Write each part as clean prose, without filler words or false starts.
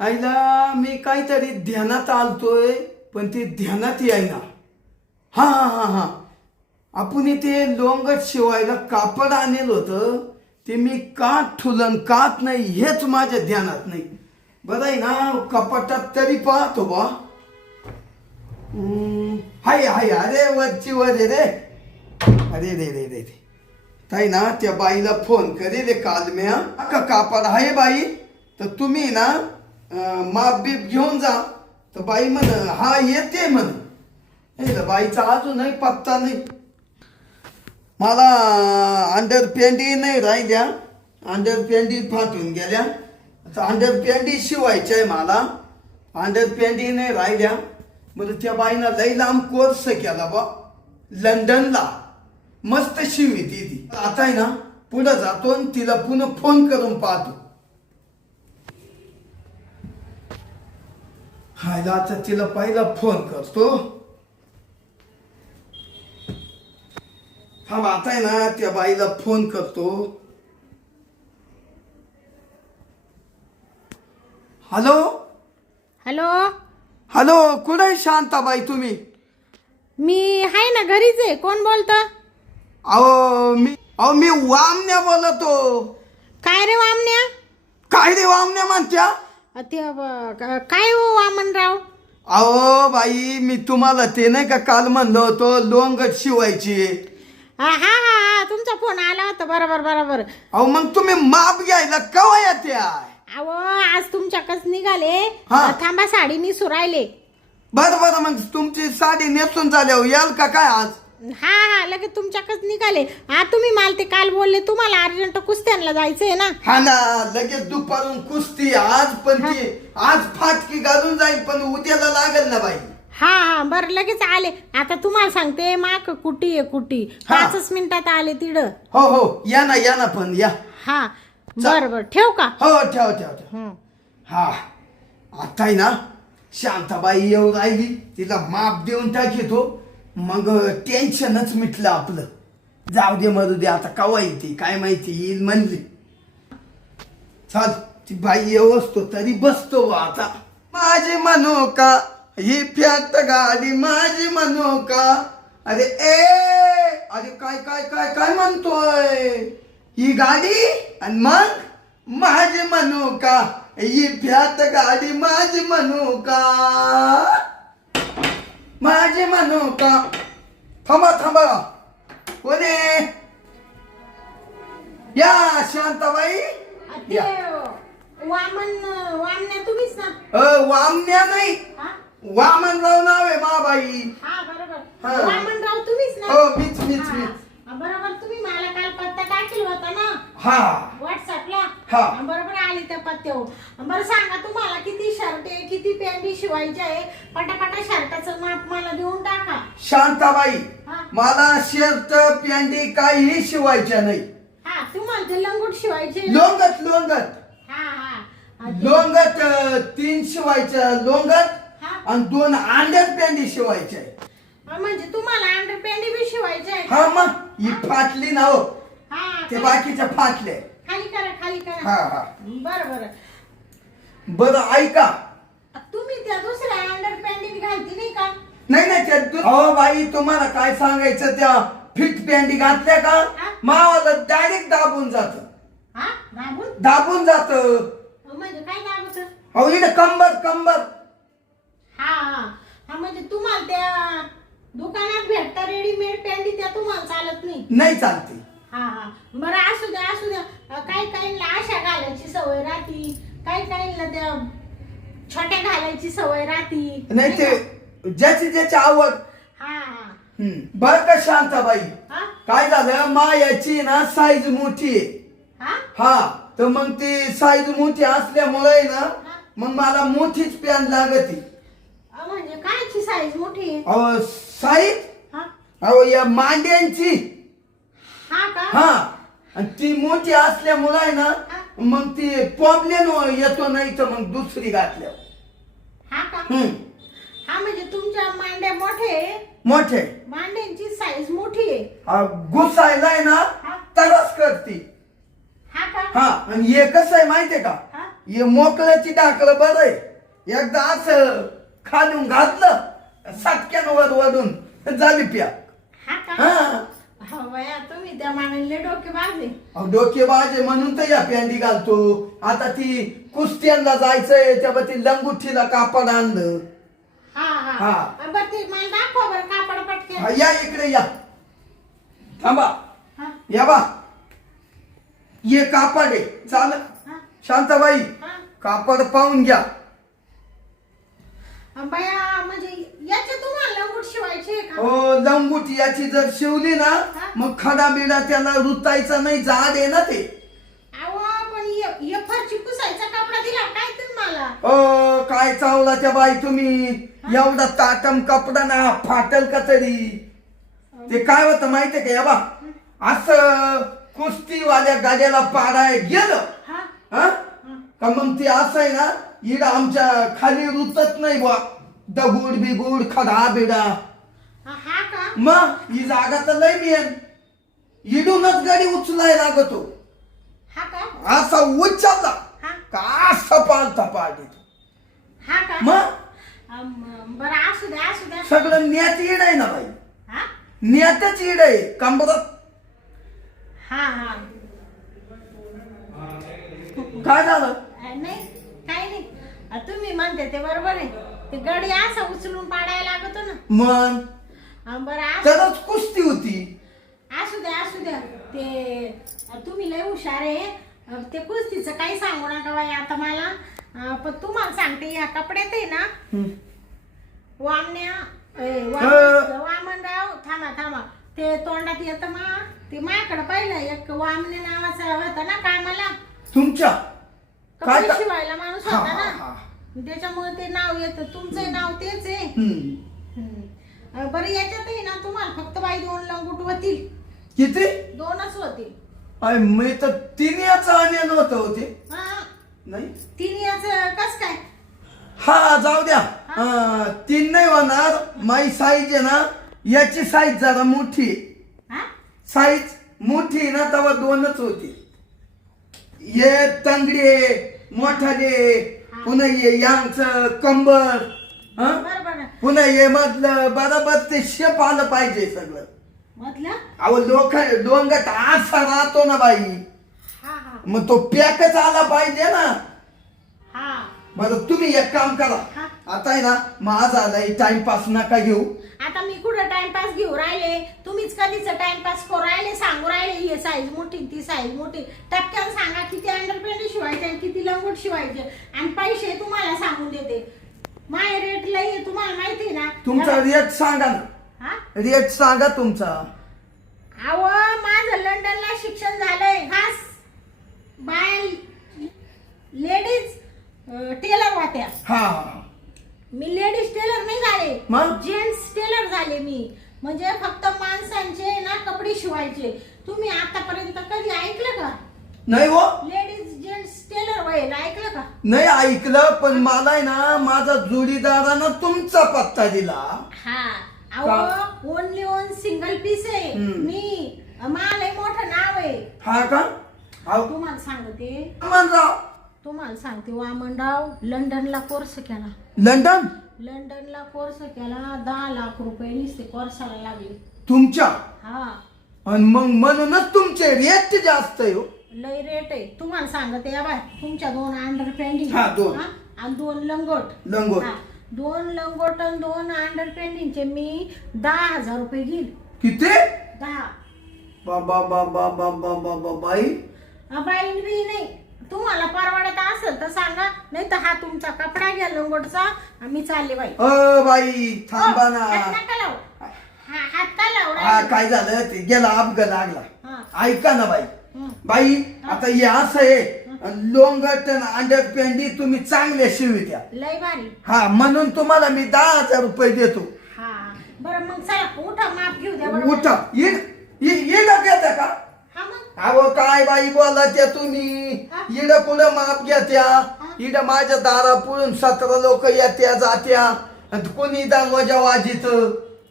आईला मी काहीतरी ध्यानात आलतोय पण ते ध्यानात येईना. हा हा हा हा आपण ते लोंगट शिवायला कापड आणलं होतं ते मी कात ठुलन कात नाही हेच माझ्या ध्यानात नाही. बरं आहे ना कपाटात तरी पाहतो बा. हाय हाय अरे वरची वर आहे रे. अरे रे रे रे ताई ना त्या बाईला फोन करे रे काल मी का कापड आहे बाई तर तुम्ही ना माप बीप घेऊन जा. तर बाई म्हण हा येते म्हण. बाईचा अजूनही पत्ता नाही. मला अंडर पॅन्टी नाही राहिल्या. अंडर पॅन्टी फाटून गेल्या. आता अंडर पॅन्टी शिवायच्या आहे मला. अंडर पॅन्टी नाही राहिल्या. बरं त्या बाईनं लई लांब कोर्स केला बा लंडनला. मस्त शिविती ती. आता आहे ना पुढं जातो आणि तिला पुन्हा फोन करून पाहतो. हायला आता तिला पहिला फोन करतो. हा आता आहे ना त्या बाईला फोन करतो. Hello hello. हॅलो कुठे आहे शांताबाई तुम्ही? मी आहे ना घरीच आहे. कोण बोलतं? अहो मी वामण्या बोलतो. काय रे वामन्या? काय रे वामण्या म्हणत्या? काय हो वामनराव? अहो बाई मी तुम्हाला ते नाही का काल म्हणलं होतं लोंगट शिवायची. हा हा हा तुमचा फोन आला होता. बरोबर बरोबर. अहो मग तुम्ही माप घ्यायला केव्हा येत्या? अहो आज तुमच्याकच निघाले. हा. थांबा साडी नेसू राहिले. बरं बरं मग तुमची साडी नेसून झाल्यावर याल का काय आज? हा हा लगेच तुमच्याकच निघाले. हा तुम्ही मला ते काल बोलले तुम्हाला अर्जंट कुस्त्यांना जायचंय ना. हा ना लगेच दुपारून कुस्ती आज पण ती आज फाटकी घालून जाईल पण उद्याला लागेल ना बाई. हा हा बरं लगेच आले. आता तुम्हाला सांगते माक कुटी आहे कुटी. हा. 5 मिनिटात आले तिड. हो हो या ना पण या. हा बर बर ठेव का? हो ठेव ठेव ठेव. हा आता आहे ना शांताबाई येऊ राहिली. तिला माप देऊन टाकीतो मग टेन्शनच मिटलं आपलं. जाऊ दे मरू दे आता कवा येते काय माहिती येईल म्हणली. चाल ती बाई येऊ असतो तरी बसतो आता. माझी म्हणू का ही फॅट गाडी माझी म्हणू का. अरे अरे काय काय काय काय म्हणतोय ही गाडी आणि मग माझी म्हणू का ही फॅट गाडी माझी म्हणू का. माझी म्हणू का. थांबा थांबा कोणी या शांताबाई या. वामन्या तुम्हीच ना? वामण्या नाही हा वामनराव नाव आहे माबाई. हा बरोबर. हा. वामनराव तुम्हीच ना? हो मीच हा. बरोबर तुम्ही मला काल पत्ता टाकेल होता ना हा व्हॉट्सअपला. हा. बरोबर आली त्या पत्त्यावर. बरं सांगा तुम्हाला किती शर्ट आहे किती पॅन्टी शिवायच्या आहे. पटापटा शर्टाचं माप मला देऊन टाका. शांताबाई हा. मला शर्ट पॅन्टी काहीही शिवायच्या नाही. हा तुम्हाला ते लंगोट शिवायचे. लोंगट लोंगट हा हा लोंगट 3 शिवायच्या लोंगट हा. आणि 2 अंडर पॅन्टी शिवायच्या. म्हणजे तुम्हाला अंडर पॅन्टी बी शिवायचे आहे. हा मग ही फाटली ना हो हा ते बाकीच्या फाटले. खाली करा खाली हा करा. हा बरं बरं. बरं ऐका. तुम्ही त्या दुसऱ्या अंडर पॅन्टी घालती नाही का? नाही हो बाई तुम्हाला काय सांगायचं त्या फिट पॅन्टी घातल्या का हा? मावाला डायरेक्ट दाबून जात. हा दाबून दाबून जात. म्हणजे काय दाबून? अहो इकडे कंबर. हा हा हा म्हणजे तुम्हाला त्या दुकानात भेटता रेडीमेड पॅन्टी त्या तुम्हाला चालत नाही. नाही चालते. हा हा बरं असू द्या. काही काहींना अशा घालायची सवय राहती. काही काहींना त्या छोट्या घालायची सवय राहती. नाही ते ज्याची आवड. हा हा बर का शांताबाई हा काय झालं मायाची ना साईज मोठी आहे. हा हा तर मग ती साईज मोठी असल्यामुळे ना मग मला मोठीच पॅन्ट लागती. म्हणजे कायची साईज मोठी आहे? अहो साईज हा अहो या मांड्यांची. हा का? हा आणि ती मोठी असल्यामुळे आहे ना मग ती प्रॉब्लेम येतो नाही तर मग दुसरी घातल्यावर. हा का? हा म्हणजे तुमच्या मांड्या मोठे मांड्यांची साईज मोठी आहे. घुसायला आहे ना तरच करती. हा का? हा आणि हे कसं आहे माहितीये का हा हे मोकळ्याची ढाकलं बरं आहे. एकदा असं खालून घातलं सटक्यान वर वरून झाली प्या. हा का? हा हो बया, तुम्ही त्या मानाने डोके बाजले. डोकेबाज म्हणून तर या पॅन्टी घालतो. आता ती कुस्त्यांना जायचंय तेव्हा ती लंगुठीला कापड आणलं. हा हा. हा बरं ते मला दाखवा बरं कापड पटके. हा, या इकडे या. थांबा. हा या बा, ये कापड आहे. चाल हा शांताबाई, हा कापड पाहून घ्या. बया म्हणजे याचे तुम्हाला लंगूट शिवायचे का? हो, लंगूट याची जर शिवली ना हा. मग खडा बिडा त्याला रुतायचा नाही, जाड आहे ना ते. अहो पण ये फरची पुसायचा कपडा दिला काय तुम्ही मला? ओ काय चावला त्या बाई तुम्ही. एवढा ताटम कपडा ना फाटल का तरी. ते काय होतं माहितीये का, या बा असं कुस्तीवाल्या गाड्याला पाडाय गेलं हा हा का मग ते असं आहे ना, इड आमच्या खाली रुतत नाही बा दगुड बिगुड खडा बिडा. हा का? मग ही जागा तर लय मिळेल. इडूनच गाडी उचलाय लागतो. हा का? असा उचलला हा का सपाल थपाल देतो. हा का? मग बरं असू द्या असू द्या. सगळं न्यात इड आहे ना बाई. हा न्यातच इड आहे कंबरत. हा हा काय झालं? नाही काही नाही. तुम्ही म्हणते ते बरोबर आहे. ते गडी असा उचलून पाडायला लागतो ना. मग बरं त्यालाच कुस्ती होती. असू द्या असू द्या. ते तुम्ही लय हुशार आहे. ते कुस्तीचं काही सांगू नका बाई आता मला. पण तुम्हाला सांगते या कपड्यात आहे ना वामनराव थांबा थांबा ते तोंडात येतं ते माझ्याकडे पाहिलं एक वामने नावाचा होता ना कामाला तुमच्या काय कपडे शिवायला माणूस हा, होता हा, ना. हा. त्याच्यामुळे ते नाव येतं. तुमचं नाव तेच आहे. बरं याच्यात आहे ना तुम्हाला फक्त बाई 2 लंगूट होतील. किती? 2च होतील. अय मी तर 3 याचा आणलं होतं होते. हा नाही 3 याचं कस काय? हा जाऊ द्या. 3 नाही होणार. माझी साईज आहे ना, याची साईज जरा मोठी. हा साईज मोठी आहे ना तेव्हा 2च होती. हे तंगडे मोठाले, पुन्हा ये यांचं कंबर, हा बरं बरं पुन्हा हे मधलं बरोबर ते शेप आलं पाहिजे सगळं. म्हटलं अहो लोंगट असा राहतो ना बाई, हा हा मग तो पॅकच आला पाहिजे ना. हा बरं तुम्ही एक काम करा. हा. आता आहे ना माझा आलाय, टाइमपास नका घेऊ. आता मी कुठं टाइमपास घेऊ राहिले? तुम्हीच कधीच टाइमपास करू राहिले, सांगू राहिले ही साईज मोठी ती साईज मोठी. टपक्यान सांगा किती अंडरपॅन्ट शिवायचे किती लंगोट शिवायचे आणि पैसे तुम्हाला सांगून देते. माय रेट लई तुम्हाला माहिती ना. तुमचा रेट सांगा ना. हा रेट सांगा तुमचा. अहो माझं लंडनला शिक्षण झालंय. खास बाय लेडीज टेलर होत्या. हा मी लेडीज टेलर नाही झाले, मग? जेंट्स टेलर झाले मी. म्हणजे फक्त माणसांचे ना कपडे शिवायचे. तुम्ही आतापर्यंत कधी ऐकलं का नाही हो, लेडीज जेंट्स टेलर व्हायला? ऐकलं का? नाही ऐकलं. पण मला आहे ना माझा जोडीदारानं तुमचा पत्ता दिला. हा अहो ओनली ओन सिंगल पीस आहे मी. मला मोठं नाव आहे. हा का? अहो, तुम्हाला सांगते वामनराव. तुम्हाला सांगते वामनराव लंडनला कोर्स केला. लंडनला कोर्स केला. 10 लाख रुपये नुसते कोर्साला लागले. तुमच्या? हा आणि मग म्हणूनच तुमचे रेट जास्त आहे हो. लय रेट आहे. तुम्हाला सांगते या बाय तुमच्या 2 अंडर पॅन्टिंग हा, 2. आणि 2 लंगोट. लंगोट. 2 लंगोट आणि 2 अंडर पॅन्टिंगचे मी 10,000 रुपये घेईल. किती? 10. बाबा बाबा बाबा बाबा बाई. बाई बी नाही. तुम्हाला परवडत असेल तर सांगा, नाही तर हा तुमचा कपडा घ्या लंगोटचा. आम्ही चालले बाई. बाई थांबा ना. हात नका लावू. हात का लावू हा राहिले? काय झालं ते गेला अपघात लागला. हा. ऐका ना बाई. हं. बाई आता हे असं आहे, लोंगट अंडर पॅन्टी तुम्ही चांगले शिवित्या. लय भारी. हा म्हणून तुम्हाला मी 10,000 रुपये देतो. हा बरं मग चला उठा माप घेऊ द्या बरं. उठा. इड घेता का? हा मग अहो काय बाई बोला त्या तुम्ही. इड कुठं माप घेत्या? इड माझ्या दारा पुढून 17 लोक येत्या जात्या. आणि कोणी दांगवाजा वाजित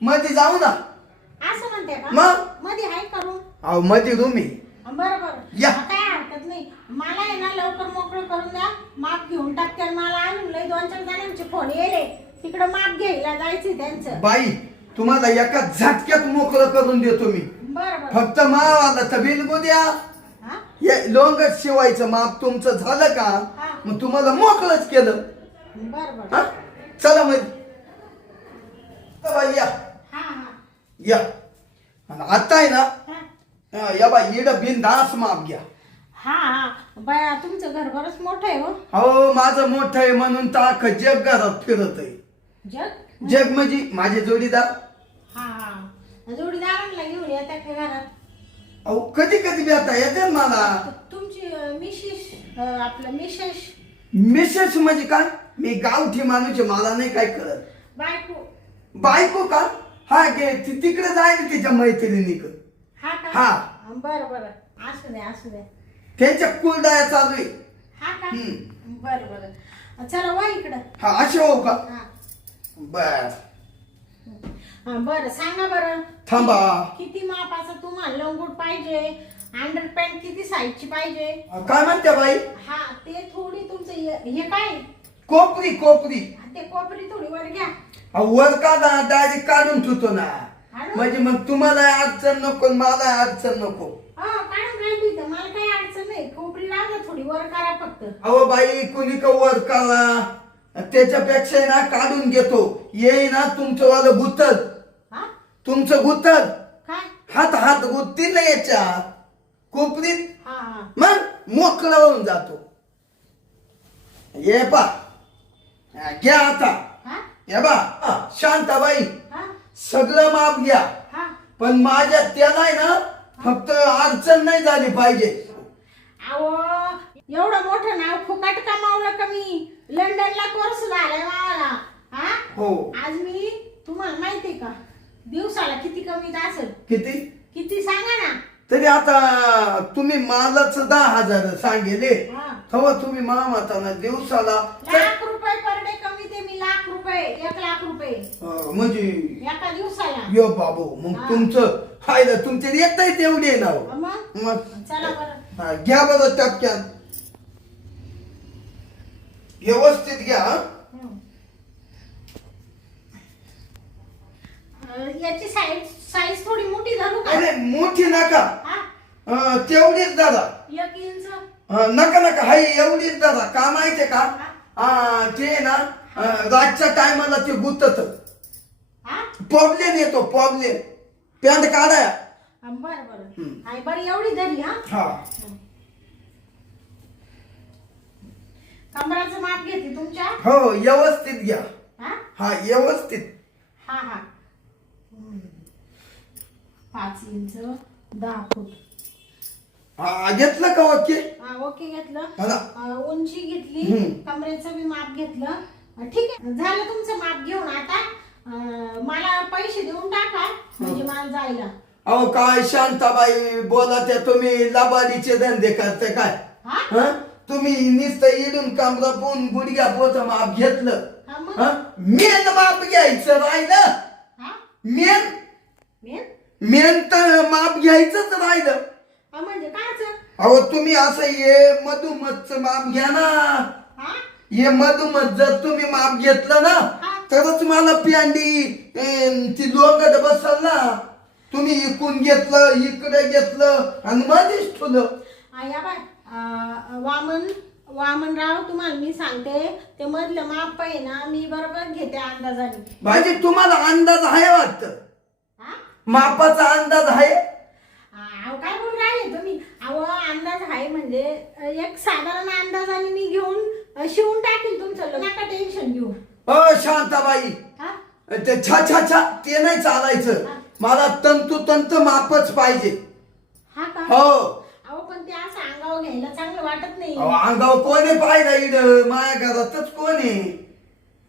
मध्ये जाऊ ना. असं म्हणते का? मग? मध्ये हाय करून. अहो मध्ये रूम आहे. बरं बरं या. काय हरकत नाही. मला आहे ना लवकर मोकळं करून द्या. फोन येले तिकडं माप घ्यायला जायचं त्यांचं. बाई तुम्हाला एका झटक्यात मोकळं करून देतो मी. बरं बरं. फक्त मावाला तर बिलगू द्या. हा हे लोंगट शिवायचं माप तुमचं झालं का हा. मग तुम्हाला मोकळंच केलं. बरं बरं. हा चला मग बाई या हा हा या. आणि आता आहे ना हा या बाई इड बिनधास माप घ्या. हा हा बाया तुमचं घर बरंच मोठं आहे हो. हो माझं मोठं आहे म्हणून तर अख्खं जग घरात फिरत आहे. जग. जग म्हणजे माझे जोडीदार. हा हा जोडीदारांना घेऊन येतात का घरात? अहो कधी कधी भेटा येते ना मला. तुमची मिसेस आपलं मिसेस मिसेस म्हणजे काय मी गावठी माणूस आहे, मला नाही काय कळत. बायको. बायको का हा गे तिकडे जाईल तिच्या मैत्रिणीकडे. हा का? हा. बरं बरं असू दे असू दे. त्यांच्या कुलडाया चालू आहे. हा का? हम्म. बरं बरं चला वा इकडं. हा असे हो का हा बर हा, बरं सांगा बरं थांबा. किती मापाचं तुम्हाला लंगूट पाहिजे? अंडरपॅन्ट किती साईजची पाहिजे? काय म्हणते बाई? हा ते थोडी तुमचं हे काय कोपरी कोपरी ते कोपरी थोडी वर घ्या. वर का डायरेक्ट काढून ठेवतो ना. काढून? म्हणजे मग तुम्हाला अडचण नको मला अडचण नको. हा काढून राहिली तर मला काही अडचण नाही. कोपरी लावला थोडी वर करा फक्त. अहो बाई कुणी का वर काढा त्याच्यापेक्षा आहे ना काढून घेतो. ये ना तुमचं वालं गुतत. हा तुमचं गुतत काय? हात हात गुततील ना याच्यात कोपरीत. हा हा मग मोकळा होऊन जातो. ये पा घ्या आता. हा हे बा शांताबाई हा सगळं माप घ्या हा पण माझ्या त्याला आहे ना फक्त अडचण नाही झाली पाहिजे. अहो एवढं मोठं नाव फुकट कमावलं का मी? लंडनला कोर्स झालाय मावाला. हा हो आज मी तुम्हाला माहितीये का दिवसाला किती कमीत असेल? किती किती सांगा ना. तरी आता तुम्ही मालाच 10,000 सांगेले हा तेव्हा तुम्ही मामाताना दिवसाला लाख रुपये पर डे कमी ते मी लाख रुपये 1,00,000 रुपये म्हणजे एका दिवसाला. यो बाबू मग हा. तुमचं हायला तुमचे येत आहे तेवढे आहे ना हो. मग मग चला बरं. हा, घ्या बरं टपक्यात व्यवस्थित घ्या. हा. याची साईज थोडी मोठी धरू का? अरे मोठी नका हा तेवढीच दादा. 1 इंच. नका नका हाय एवढीच दादा का माहितीये का ते ना रातच्या टायमाला ते गुतत हा प्रॉब्लेम येतो प्रॉब्लेम. पॅन्ट काढाया. बरं बरं हाय बरं एवढी धरी. हा हा कमराचं माप घेते तुमच्या. हो व्यवस्थित घ्या. हा हा व्यवस्थित. हा हा 5 इंच 10 फूट. हा घेतलं का ओके. हा ओके घेतलं. हा ना. उंची घेतली. हम्म. कमरेचं बी माप घेतलं. ठीक आहे झालं तुमचं माप घेऊन. आता मला पैसे देऊन टाका म्हणजे मला जायला. अहो काय शांताबाई बोला त्या तुम्ही लबाडीचे धंदे करते काय. हा हा तुम्ही नुसतं इडून कमरा पोन गुडघ्या पोत माप घेतलं. हा मग हा मेन माप घ्यायचं राहिलं. हा मेन मेन मेन तर माप घ्यायचंच राहिलं. हा म्हणजे कायचं? अहो तुम्ही असं ये मधुमतचं माप घ्या ना. हा हे मधुमत जर तुम्ही माप घेतलं ना हा. तरच मला प्यांडी ती लोंगट बसल ना. तुम्ही इकून घेतलं इकडे घेतलं आणि मध्येच ठुलं. या बाय वामनराव तुम्हाला मी सांगते ते मधलं माप आहे ना मी बरोबर घेते अंदाजाने. भाजी तुम्हाला अंदाज आहे वाटतं. हा मापाचा अंदाज आहे. अहो काय बोलून राहिले तुम्ही? अहो अंदाज आहे म्हणजे एक साधारण अंदाजाने मी घेऊन शिवून टाकेल तुमचं. नका टेन्शन घेऊ. शांताबाई हा ते छा छा छा ते नाही चालायचं. मला तंतोतंत मापच पाहिजे. हा का? हो अहो पण ते असं अंगावर घ्यायला चांगलं वाटत नाही. अंगाव कोणी पाहिलं इड माझ्या घरातच कोणी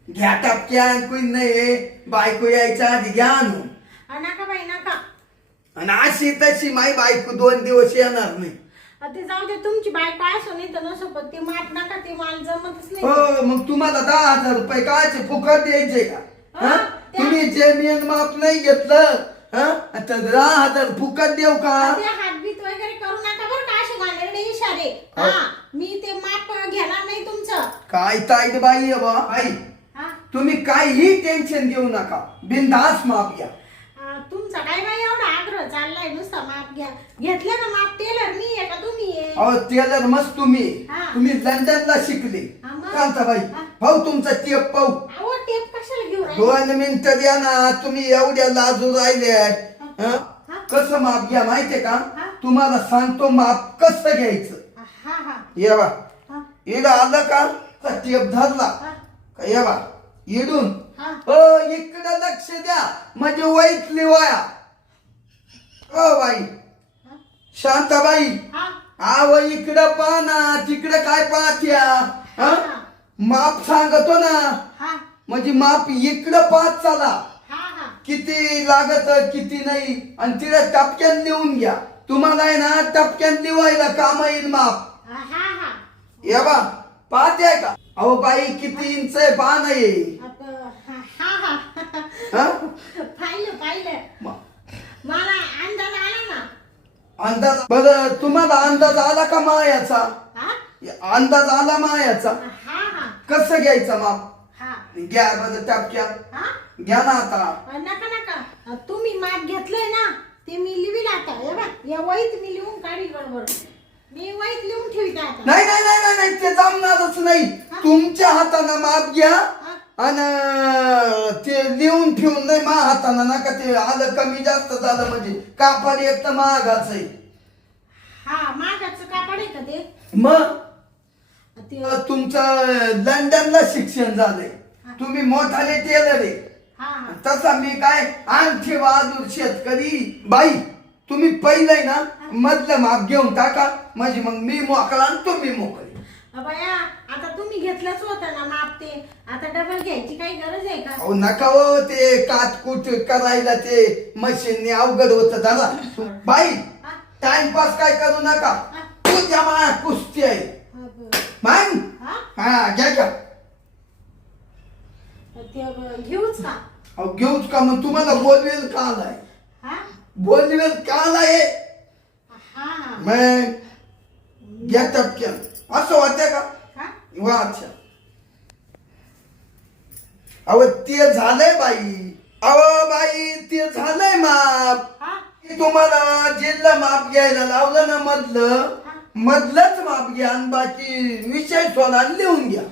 घ्या टपक्यान कोणी नाही. बायको यायच्या आधी घ्या आणून. नका बाई नका. आणि अशी तशी माई बायको 2 दिवस येणार नाही. ते जाऊ दे तुमची बायको असो नाही तर नसो पण ते माप नका. ते माल जमतच नाही. हो मग तुम्हाला 10,000 रुपये कायचे फुकट द्यायचे का. हा, तुम्ही जे मेन माप नाही घेतलं तर 10,000 फुकट देऊ का. ते हातबीत वगैरे करू नका बरं का. असे घाणेरडे इशारे. हा मी ते माप घेणार नाही तुमचं. काय ताईट बाई आहे बा आई. हा तुम्ही काहीही टेन्शन घेऊ नका, बिनधास्त माप घ्या. तुमचा काय बाई एवढा आग्रह चाललाय नुसता माप घ्या. घेतलं ना माप? टेलर मी आहे का तुम्ही आहे? अहो टेलर मस्त तुम्ही. हा. तुम्ही लंडनला शिकले. हा, मग? कांताबाई हा. भाऊ तुमचा टेप पाहू. अहो टेप कशाला घेऊ राहिले? 2 मिनिटं द्या ना, तुम्ही एवढ्या लाजू राहिले. हा. कसं माप घ्या माहितीये का? हा. तुम्हाला सांगतो माप कसं घ्यायचं. हा हा ये बा, हा इकडं आलं का टेप धरला हा का, ये बा इडून हा. इकडं लक्ष द्या, म्हणजे वाईट लिवाया. ओ बाई शांताबाई, हा. आव इकडं पहा ना, तिकडं काय पाहत्या? हा? माप सांगतो ना, हा म्हणजे माप इकडं पाहत चला, हा हा किती लागत किती नाही, आणि तिला टपक्यान लिहून घ्या. तुम्हाला आहे ना टपक्यान लिवायला काम येईल माप. हा हा. या बा पाहते का? अहो बाई किती इंच आहे पहा नाही. हा हा. हा? पाहिलं मला अंदाज आला ना. अंदाज बरं, तुम्हाला अंदाज आला का मायाचा? हा अंदाज आला मायाचा? हा हा कसं घ्यायचं माप? हा घ्या बरं टपक्यात हा. घ्या ना आता. नका नका, तुम्ही माप घेतलंय ना, ते मी लिहिल आता. हे बघ, या वहीत मी लिहून काढील बरोबर. मी वहीत लिहून ठेवते आता. नाही नाही नाही नाही नाही, ते जमणारच नाही. तुमच्या हातानं माप घ्या आणि ते लिहून ठेवून नाही मा हातानं नका. ते आलं कमी जास्त झालं म्हणजे कापड एक तर महागाच आहे. हा मागाचं कापड आहे का ते? मग ते तुमचं लंडनला शिक्षण झालंय, तुम्ही मोठाले टेलर आहे. हा हा तसा मी काय आणखी बहादूर शेतकरी. बाई तुम्ही पहिलंय ना मधलं माप घेऊन टाका, म्हणजे मग मी मोकळा आणि तुम्ही मोकळे. बाया, आता तुम्ही घेतलंच होतं ना माप, ते आता डबल घ्यायची काही गरज आहे का? अहो नका हो, ते काटकूट करायला ते मशीनने अवघड होत दादा. बाई टाइमपास काय करू नका, तुझ्या माया कुस्ती आहे मग. हा घ्या घ्या. ते घेऊच का? अहो घेऊच का? मग तुम्हाला बोलवेल का आलाय? हा बोलवेल का आलाय? हा हा मग घ्या टपक्यान. असं होत्या का? हा वा अच्छा. अहो ते झालंय बाई. अहो बाई ते झालंय माप. हा तुम्हाला जिल्हा माप घ्यायला लावलं ना मधलंच माप घ्या, आणि बाकी विषय सोडा लिहून घ्या.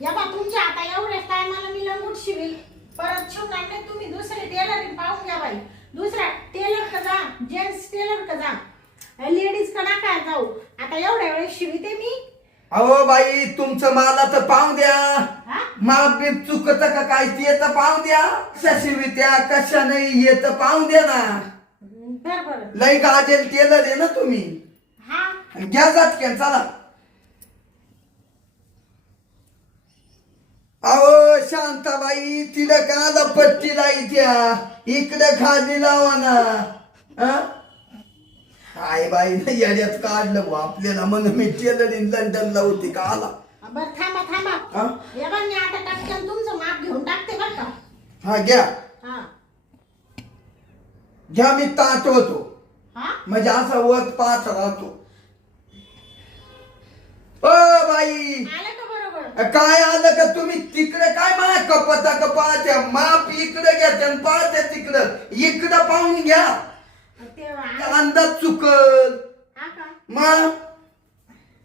या बा, तुमच्या आता एवढ्याच टायमाला मी लंगूट शिवेल, परत शिवून आणले. तुम्ही दुसरे टेलर पाहून घ्या बाई. दुसरा टेलर का जा, जेंट्स टेलर का जा, लेडीज का नका जाऊ. आता एवढ्या वेळेस शिविते मी. अहो बाई तुमचं मला तर पाहू द्या. हा माप बीप चुकत का काय ते तर पाहू द्या. कशा शिवित्या कशा नाही हे तर पाहू द्या ना. बरं लई गाजेल टेलर आहे ना तुम्ही. हा घ्या जात चला. अहो शांताबाई तिला काला पट्टी लाईत्या, इकडे खाली लावा ना. काय बाई ना येड्यात काढलं बा आपल्याला. म्हण मी टेलरिंग लंडनला होती का आला. बरं थांबा. हा? या बा, मी आता टपक्यान तुमचं माप घेऊन टाकते बरं का. हा घ्या हा घ्या. मी ताट होतो, हा म्हणजे असा वत पाहत राहतो. ओ बाई आलं का बरोबर? काय आलं का? तुम्ही तिकडे काय माय कपात्या माप इकडे घ्या आणि पाहत्या तिकडं. इकडं पाहून घ्या, ते अंदाज चुकल हा का? मग.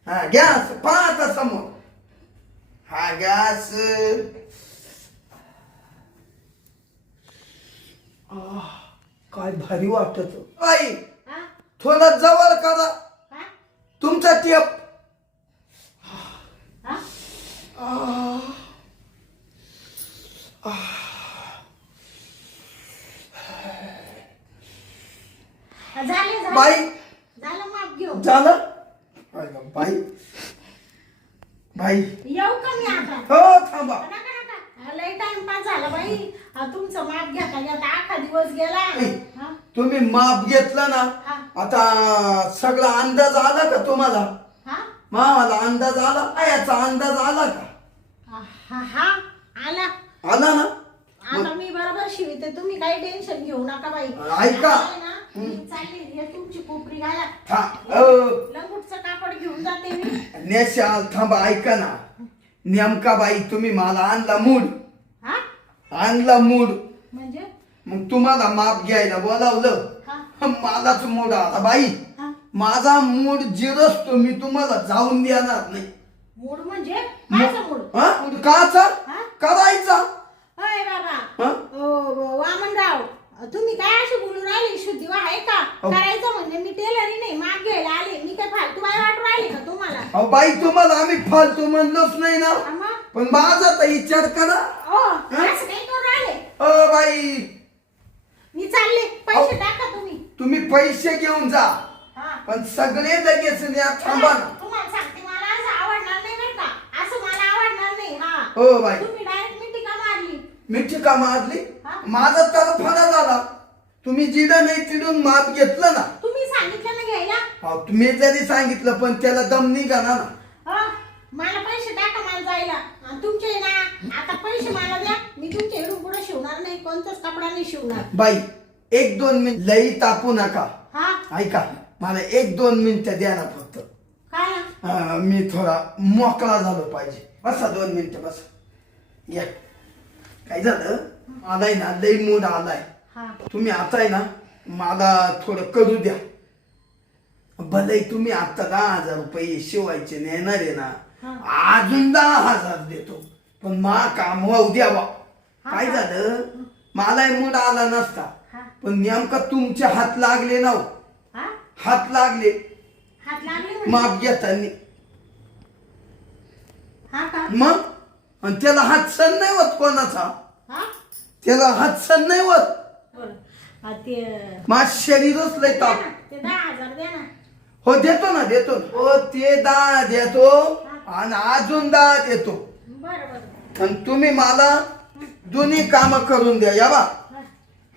हा गॅस पाहता समोर. हा गॅस काय भारी वाटत. बाई हा थोडा जवळ करा हा तुमचा टेप. हा झाले बाई झालं माप घेऊ. झालं. बाई बाई येऊ का मी आता? हो थांबा. नका लय टाइमपास झाला बाई. तुमचं माप घेता घेता अख्खा दिवस गेला. हा? तुम्ही माप घेतलं ना, हा. आता सगळा अंदाज आला का तुम्हाला? हा? मला अंदाज आला. याचा अंदाज आला का? हा आला आला ना. आता मी बरोबर शिवते, तुम्ही काही टेन्शन घेऊ नका बाई. ऐका. आता आहे ना, मी चालली हे तुमची कोपरी घाला. था लंगूटचं कापड घेऊन जाते मी. नेशाल थांबा ऐका ना. नेमका बाई तुम्ही मला आणला मूड, हा आणला मूड, म्हणजे मग तुम्हाला माप घ्यायला बोलावलं. हा मलाच मूड आला बाई, हा माझा मूड जिरस तुम्ही तुम्हाला जाऊन देणार नाही. मूड म्हणजे काचा मूड? हा? काचा हा? करायचा. अय बाबा हा? वामनराव, तुम्ही काय अशी बोलून राहिले? शुद्धी आहे का? अहो. करायचं म्हणजे मी टेलरी नाही, माप घ्यायला आले. मी काय फालतू बाय वाटू राहिले का तुम्हाला? अहो बाई तुम्हाला आम्ही फालतू म्हणलोच नाही ना, हा मग? पण माझा तर विचार करा. ओ, असं काही करून राहिले? अ बाई मी चालले, पैसे टाका तुम्ही. तुम्ही पैसे घेऊन जा, हा. पण सगळे लगेच द्या. थांबा ना. तुम्हाला सांगते, मला असं आवडणार नाही बरं का? असं मला आवडणार नाही. हा. हो बाई, तुम्ही डायरेक्ट मिठी का मारली? मिठी का मारली? हा? माझा तर फरक झाला. तुम्ही जिडं नाही तिडून माप घेतलं ना. तुम्ही सांगितलं ना घ्यायला? अहो, तुम्ही जरी सांगितलं पण त्याला दम निघा ना. हा. मला पैसे टाका, मला जायला. आणि तुमचे ना आता पैसे मला द्या. मी तुमच्या इकडून पुढे शिवणार नाही, कोणताच कपडा नाही शिवणार. बाई 1-2 मिनिट लई तापू नका. हा. ऐका, मला 1-2 मिनिटं द्या ना फक्त. काय ना? मी थोडा मोकळा झालो पाहिजे. बसा 2 मिनिटं बसा. या, काय झालं, मला आहे ना लई मूड आलाय. हा. तुम्ही आता आहे ना मला थोडं करू द्या. भले तुम्ही आता 10,000 रुपये शिवायचे नेणार आहे ना, अजून 10,000 देतो, पण मा काम होऊ द्यावा. काय झालं, मला मूड आला नसता, हा. पण नेमका तुमचे हात लागले ना हो. हा? हात लागले हात लागले म्हणजे? माप घेताना. हा का? मग आणि त्याला हात सण नाही होत कोणाचा, हा? त्याला हात सण नाही होत. बरं. हा, ते माझ शरीरच लय द्या ताप. ना, ते 10,000 द्या ना. हो देतो ना, देतो. हो ते 10 देतो आणि अजून 10 देतो. बरं बरं. आणि तुम्ही मला दोन्ही काम करून द्या. या बा, हा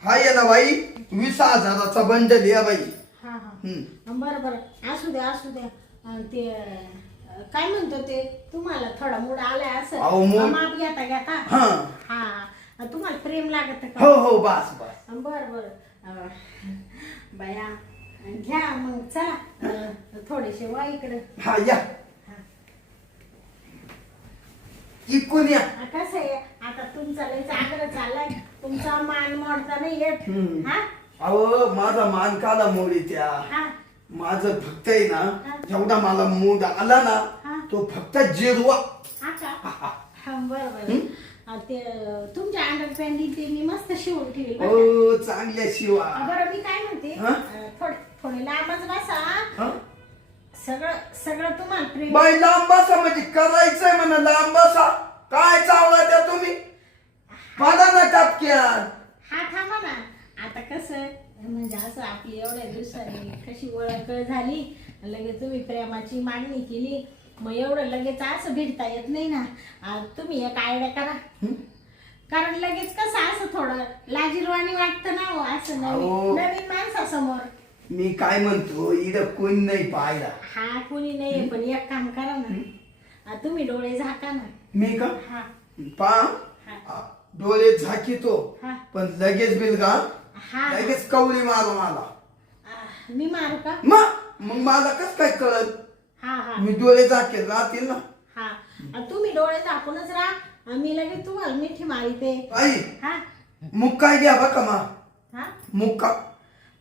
हा ये ना बाई 20,000चा बंडल या बाई. हा. हम्म. बरं बरं, असू द्या असू द्या. आणि ते काय म्हणतो ते, तुम्हाला थोडा मूड आलाय असं अहो, मूड- माप घेता घेता. हा. हा. तुम्हाला प्रेम लागत का? हो हो बस बस. बरं बरं. बाया घ्या मग, चला थोडेसे वा इकडं. हा या, हा. इकून या. कसं आहे, आता तुमचा लय आग्रह चाललाय, तुमचा मान मोडता नाही येत. हम्म. हा अहो माझा मान काला मोडी त्या. हा माझं फक्त आहे ना, जेवढा मला मूड आला ना हा. तो फक्त जिरवा. हा का? हा बरं बरं. ते तुमच्या अंडरपॅन्ट ते मी मस्त शिवून ठेवेल बरं का? हो चांगल्या शिवा. बरं मी काय म्हणते, हा? थोडे लांबच बसा. हा? सगळं सगळं तुम्हाला प्रेम. बाई लांब बसा म्हणजे करायचंय म्हणा, लांब बसा. काय चावला त्या तुम्ही, पाडा ना टपक्यात. हा थांबा ना. आता कसं म्हणजे असं आपली एवढ्या दिवसांनी कशी ओळख झाली, लगेच तुम्ही प्रेमाची मागणी केली, मग एवढं लगेच असं भेटता येत नाही ना. तुम्ही एक आयडिया करा. कारण लगेच कसं असं थोडं लाजीरवाणी वाटतं ना हो, असं अहो. नवीन माणसासमोर. मी काय म्हणतो, इथं कोण नाही पाहिला. हा कोणी नाही, पण एक काम करा ना, तुम्ही डोळे झाका ना. मी का हा पा हा डोळे झाकीतो, हा पण लगेच बिलगा हा. लगेच कवळी मारू मला. मी मारू का? मग मला कस काय कळत, हा हा मी डोळे झाकेल राहतील ना. हा. तुम्ही डोळे झाकूनच राहा, मी लगेच तुम्हाला मिठी मारिते. आई हा मुक्का घ्या बघा मा, हा मुक्का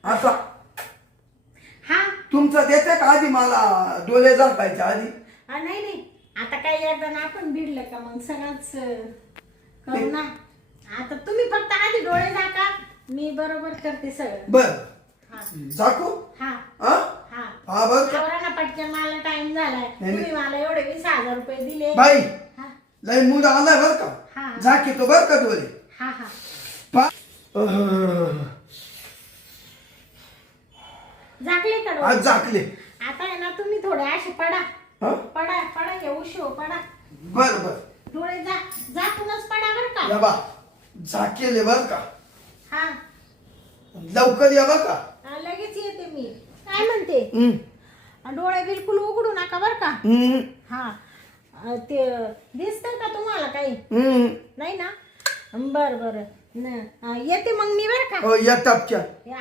असा हा. तुमचा देते का आधी मला डोळे झाकायच्या आधी. नाही नाही, आता काही एकदा ना आपण भिडलं का मग सगळंच करू ना. आता तुम्ही फक्त आधी डोळे झाका, मी बरोबर करते सगळं. बर हा झाकू. हा हा हा. हा बर आवरा ना पटकन, मला टाइम झालाय. नाही. तुम्ही मला एवढे 20,000 रुपये दिले. बाई हा लय मूड आलाय बर का, हा झाकीतो बर का डोळे. हा हा. पा झाकले का आज डोळे? झाकले. आता आहे ना, तुम्ही थोडे असे पडा हा पडा पडा, येऊ शिव पडा. बर बर. डोळे झाकूनच पडा बर का. या बा झाकेले बर का, हा लवकर या बर का. लगेच येते मी. काय म्हणते, डोळे बिलकुल उघडू नका बर का. हा ते दिसतंय का तुम्हाला काही? नाही ना. बर बर, येते मग मी बरं का. हो या टपक्या.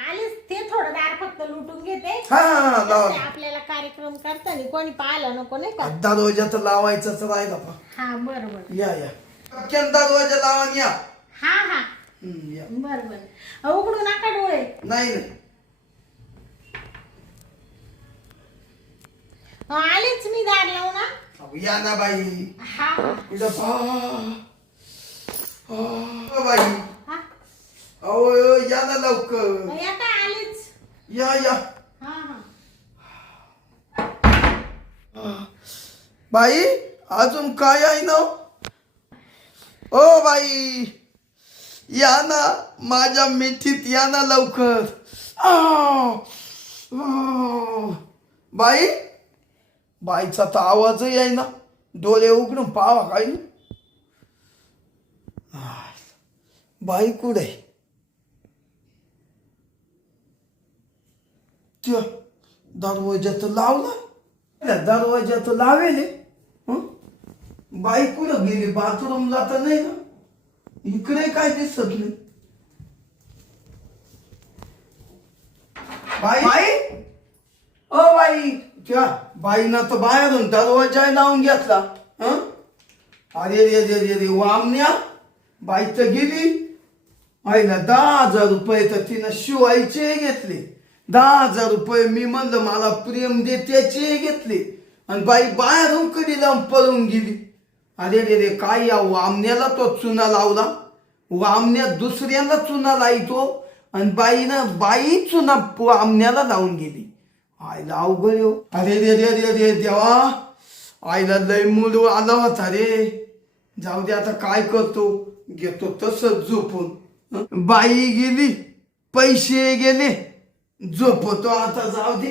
आलेच ते थोडं दार फक्त लुटून घेते. हा लावा. कसं आपल्याला कार्यक्रम करताना कोणी पाहायला नको नाही का. दरवाजा तर लावायचाच राहिला पा. हा बरोबर. या टपक्यान दरवाजा लावा आणि या. हा हा या. बरोबर. उघडू नका डोळे. नाही आलेच मी दार लावू ना. या ना बाई. हा इथं बाई. हा अहो या ना लवकर. आता आलेच. या हा बाई अजून काय आहे ना. ओ बाई या ना माझ्या मिठीत या ना लवकर. बाई बाईचा तर आवाजही आहे ना. डोळे उघडून पावा काय. बाई कुठे दरवाजा तर लावला. दरवाजा तर लावेल. बाई कुठं गेली. बाथरूमला तर नाही ना. इकडे काय दिसत नाही. बाई ओ बाई. त्या बाईनं तर बाहेरून दरवाजा लावून घेतला. अरे रे रे रे रे वामण्या. बाई तर गेली. आईला 10,000 रुपये तर तिनं शिवायचे घेतले. 10,000 रुपये मी म्हणलं मला प्रेम दे त्याचे घेतले. आणि बाई बाहेरून कधी लावून पळून गेली. अरे रे रे काय या वामण्याला तो चुना लावला. वामण्या दुसऱ्याला चुना लावतो आणि बाई चुना वामण्याला लावून गेली. आईला अवघड हो. अरे रे रे रे रे देवा. आईला लय मूड आला होता रे. जाऊ दे आता काय करतो. घेतो तसंच झोपून. बाई गेली पैसे गेले झोपतो आता. जाऊ दे.